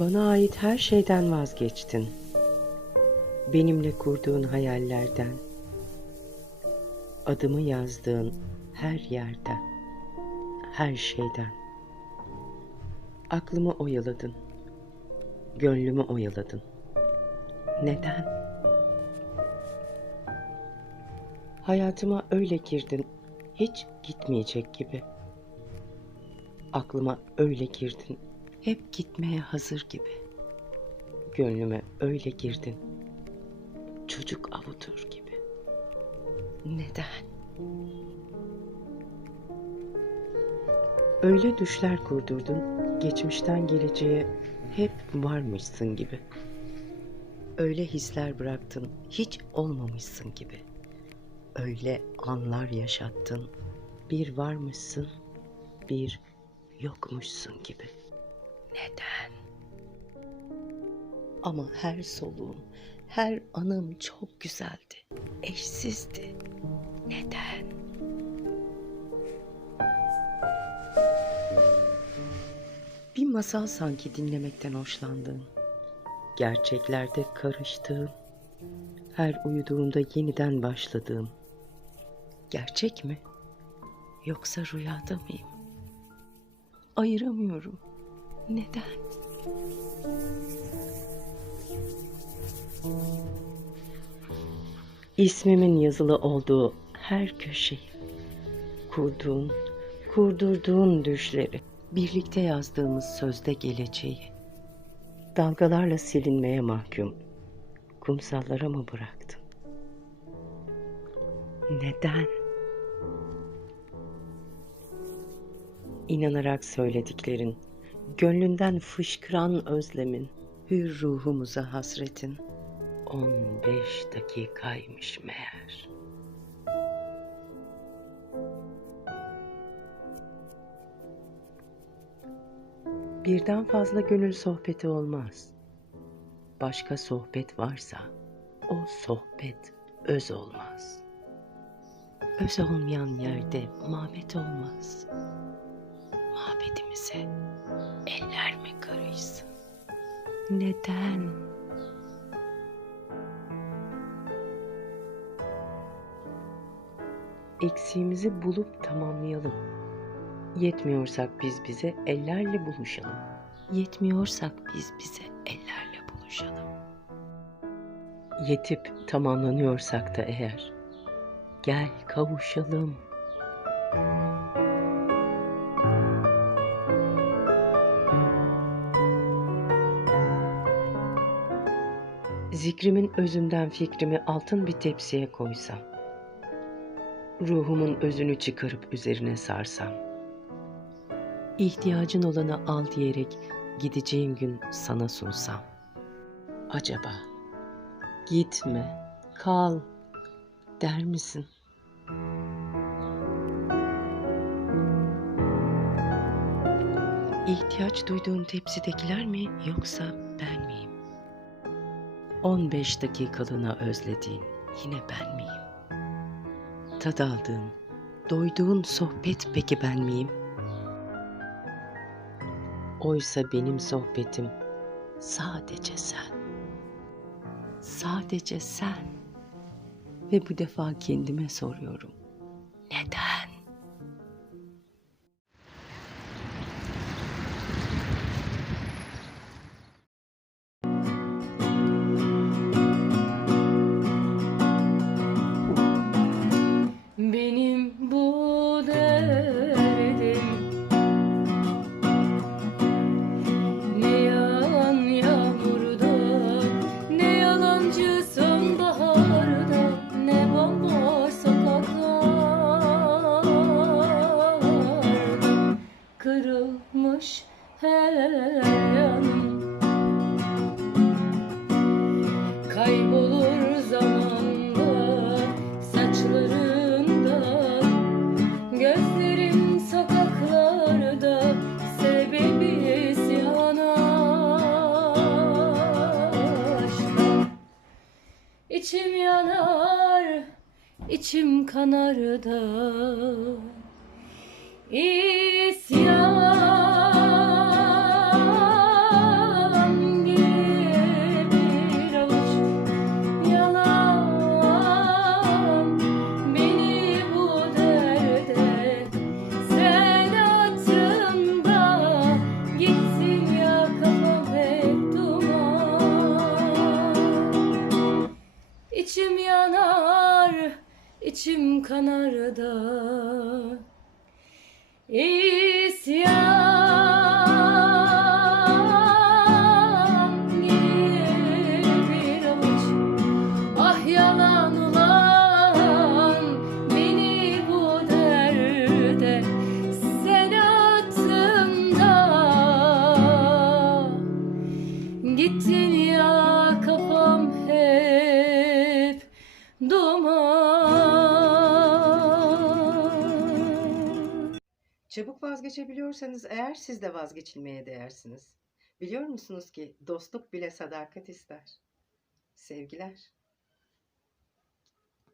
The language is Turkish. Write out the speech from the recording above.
Bana ait her şeyden vazgeçtin. Benimle kurduğun hayallerden, adımı yazdığın her yerden, her şeyden. Aklımı oyaladın, gönlümü oyaladın. Neden? Hayatıma öyle girdin, hiç gitmeyecek gibi. Aklıma öyle girdin, hep gitmeye hazır gibi. Gönlüme öyle girdin, çocuk avutur gibi. Neden? Öyle düşler kurdurdun, geçmişten geleceğe hep varmışsın gibi. Öyle hisler bıraktın, hiç olmamışsın gibi. Öyle anlar yaşattın, bir varmışsın, bir yokmuşsun gibi. Neden? Ama her soluğum, her anım çok güzeldi, eşsizdi. Neden? Bir masal sanki dinlemekten hoşlandığım, gerçeklerde karıştığım, her uyuduğumda yeniden başladığım. Gerçek mi? Yoksa rüyada mıyım? Ayıramıyorum. Neden? İsmimin yazılı olduğu her köşeyi, kurduğun, kurdurduğun düşleri, birlikte yazdığımız sözde geleceği, dalgalarla silinmeye mahkum, kumsallara mı bıraktın? Neden? İnanarak söylediklerin, gönlünden fışkıran özlemin, hür ruhumuza hasretin, 15 dakikaymış meğer. Birden fazla gönül sohbeti olmaz. Başka sohbet varsa o sohbet öz olmaz. Öz olmayan yerde muhabbet olmaz. Muhabbetimize eller mi karışsın? Neden? Eksiğimizi bulup tamamlayalım. Yetmiyorsak biz bize ellerle buluşalım. Yetmiyorsak biz bize ellerle buluşalım. Yetip tamamlanıyorsak da eğer gel kavuşalım. Zikrimin özünden fikrimi altın bir tepsiye koysam. Ruhumun özünü çıkarıp üzerine sarsam. İhtiyacın olanı al diyerek gideceğim gün sana sunsam. Acaba gitme, kal der misin? İhtiyaç duyduğun tepsidekiler mi yoksa ben miyim? 15 dakikalığına özlediğin yine ben miyim? Tad aldığın, doyduğun sohbet peki ben miyim? Oysa benim sohbetim sadece sen. Sadece sen. Ve bu defa kendime soruyorum. Neden? Kaybolur zamanda saçlarında Gözlerim sokaklarda sebebi aşka. İçim yanar, içim kanar da İsyan İçim yanar, içim kanar da. İsyan Çabuk vazgeçebiliyorsanız eğer siz de vazgeçilmeye değersiniz. Biliyor musunuz ki dostluk bile sadakat ister. Sevgiler.